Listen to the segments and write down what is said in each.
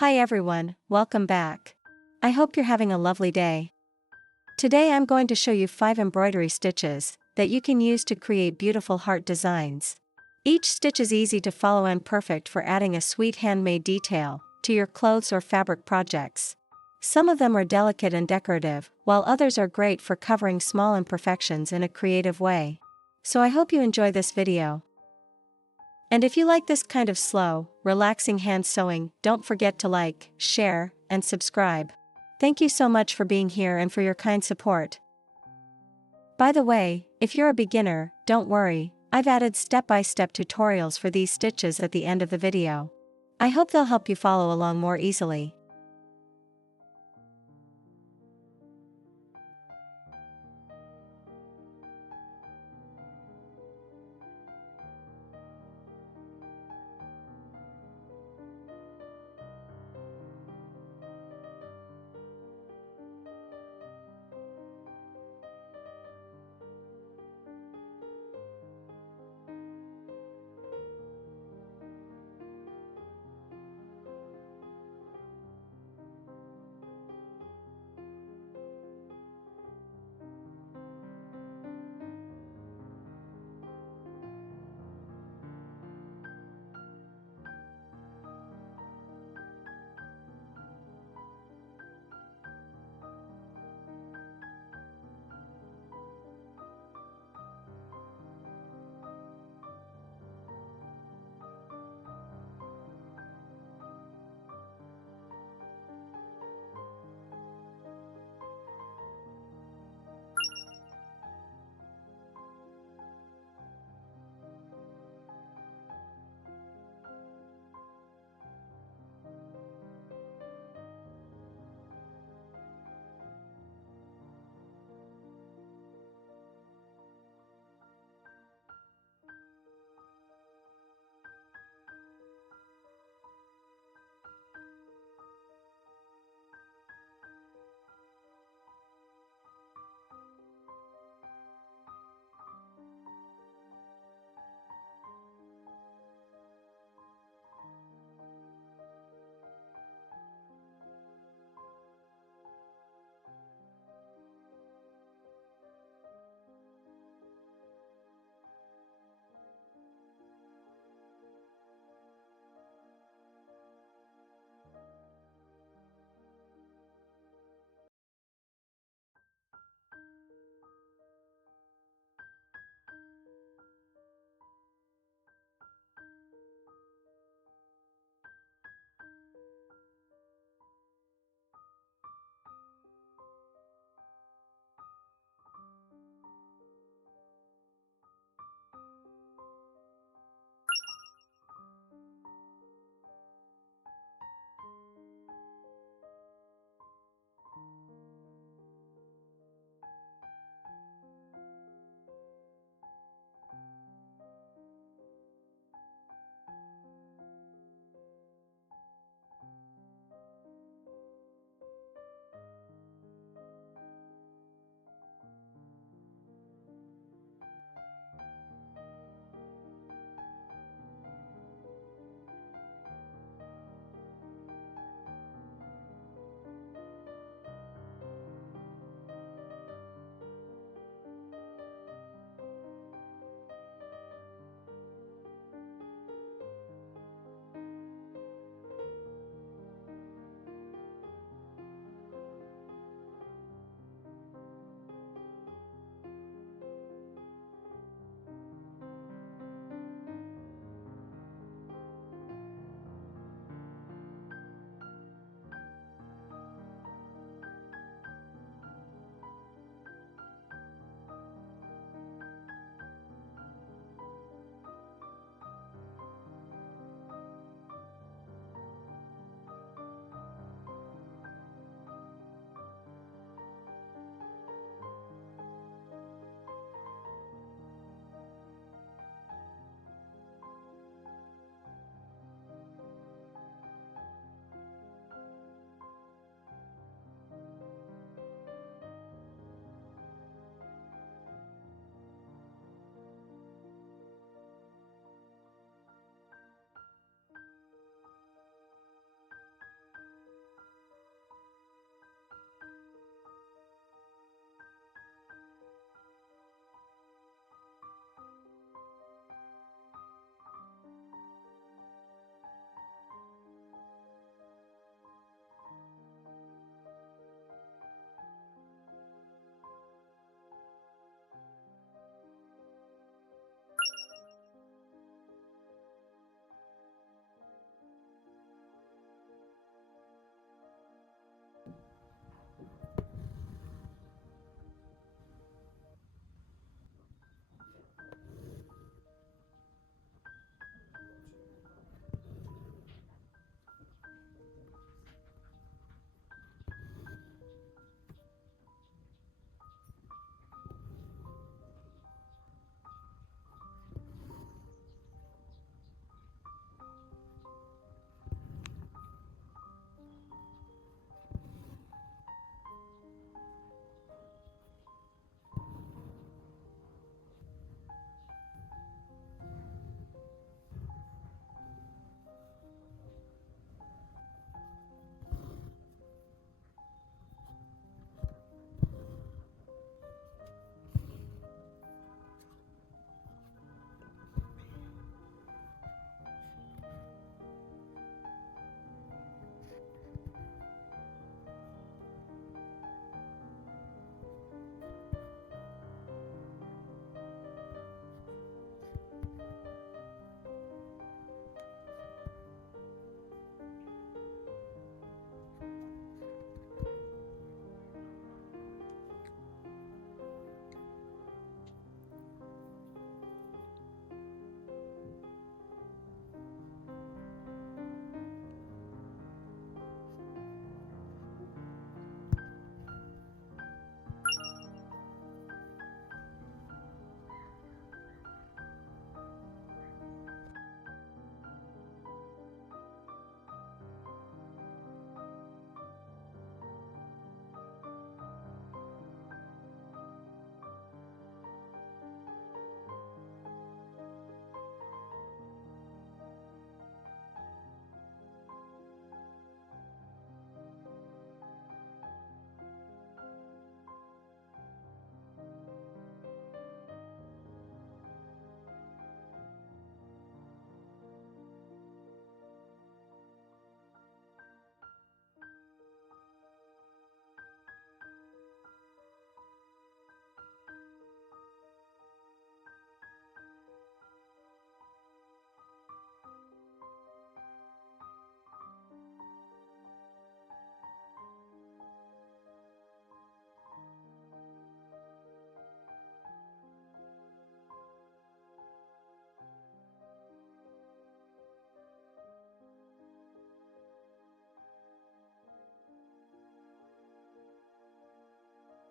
Hi everyone, welcome back. I hope you're having a lovely day. Today I'm going to show you 5 embroidery stitches that you can use to create beautiful heart designs. Each stitch is easy to follow and perfect for adding a sweet handmade detail to your clothes or fabric projects. Some of them are delicate and decorative, while others are great for covering small imperfections in a creative way. So I hope you enjoy this video. And if you like this kind of slow, relaxing hand sewing, don't forget to like, share, and subscribe. Thank you so much for being here and for your kind support. By the way, if you're a beginner, don't worry, I've added step-by-step tutorials for these stitches at the end of the video. I hope they'll help you follow along more easily.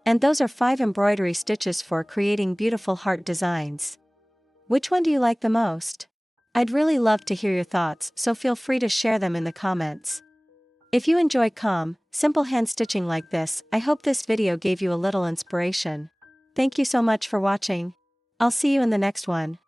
And those are 5 embroidery stitches for creating beautiful heart designs. Which one do you like the most? I'd really love to hear your thoughts, so feel free to share them in the comments. If you enjoy calm, simple hand stitching like this, I hope this video gave you a little inspiration. Thank you so much for watching. I'll see you in the next one.